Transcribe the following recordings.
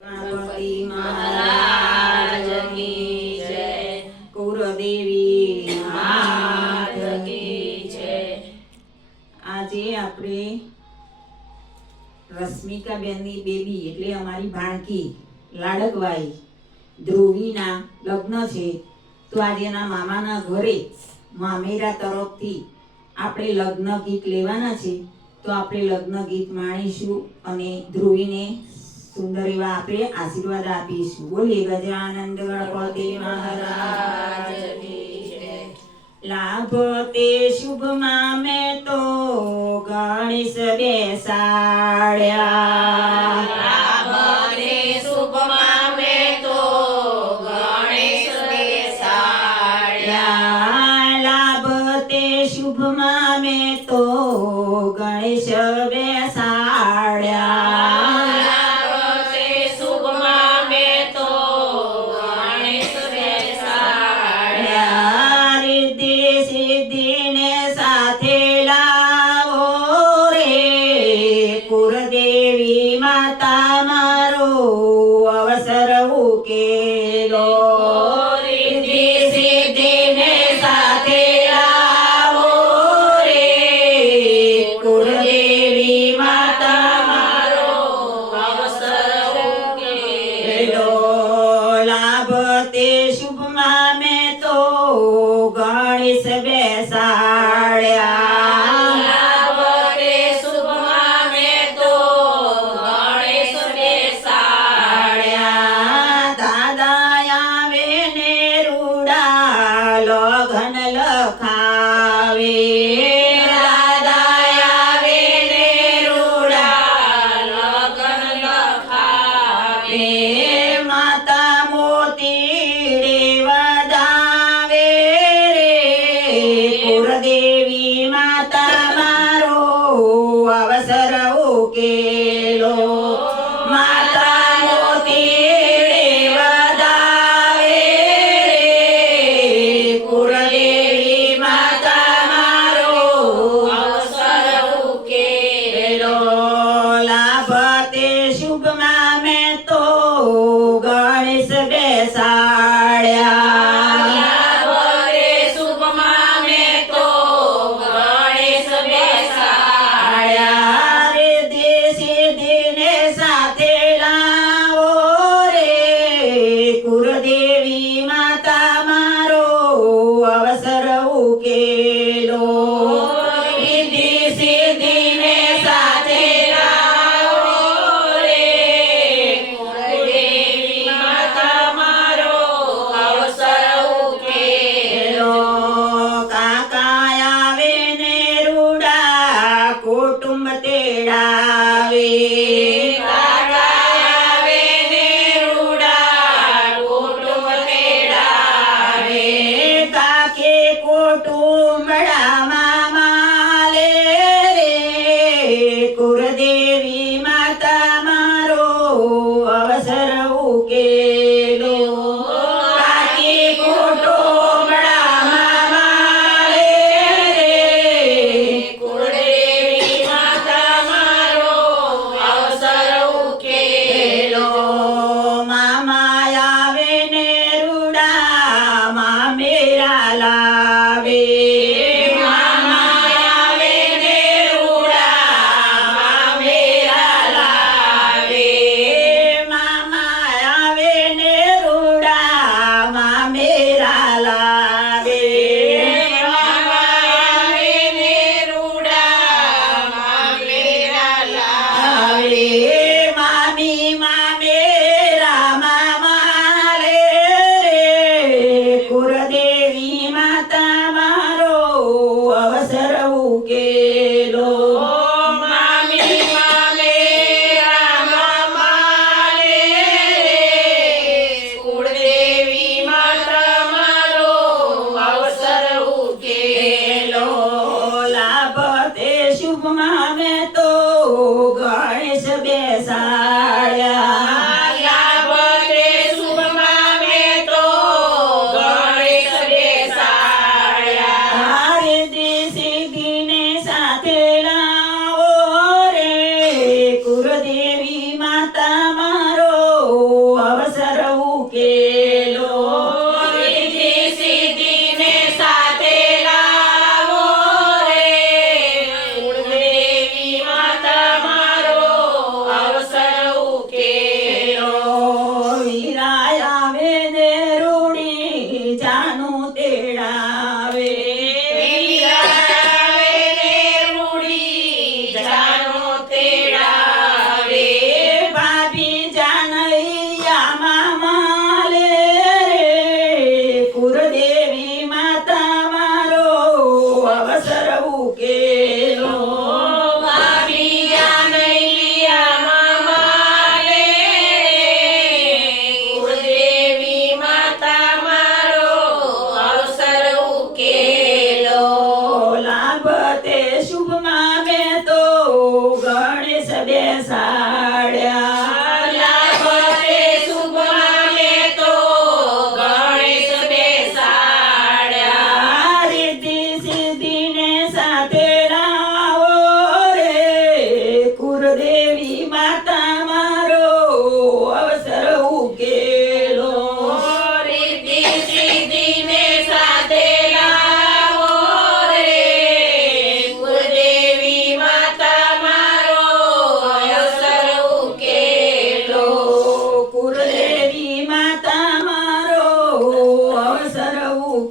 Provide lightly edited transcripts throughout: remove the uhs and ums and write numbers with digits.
गणपति महाराज की जय। कुलदेवी मात की जय। આજે આપણે રશ્મિકાબેનની બેબી એટલે અમારી ભાણકી લાડકવાઈ ધ્રુવીના લગ્ન છે, તો આજે એના મામાના ઘરે મામેરા તરફથી આપણે લગ્ન ગીત લેવાના છે, તો આપણે લગ્ન ગીત માણીશું અને ધ્રુવીને સુંદર એવા આપણે આશીર્વાદ આપીશું। બોલીએ ગજાનંદ ગણપતિ મહારાજ કી જય। લાભ તે શુભમાં મેં તો ગણેશ બેસાડ્યા, લાભ તે શુભમાં મેં તો ગણેશ બેસાડ્યા, લાભ તે શુભમાં મેં તો ગણેશ બેસાડ્યા,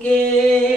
કે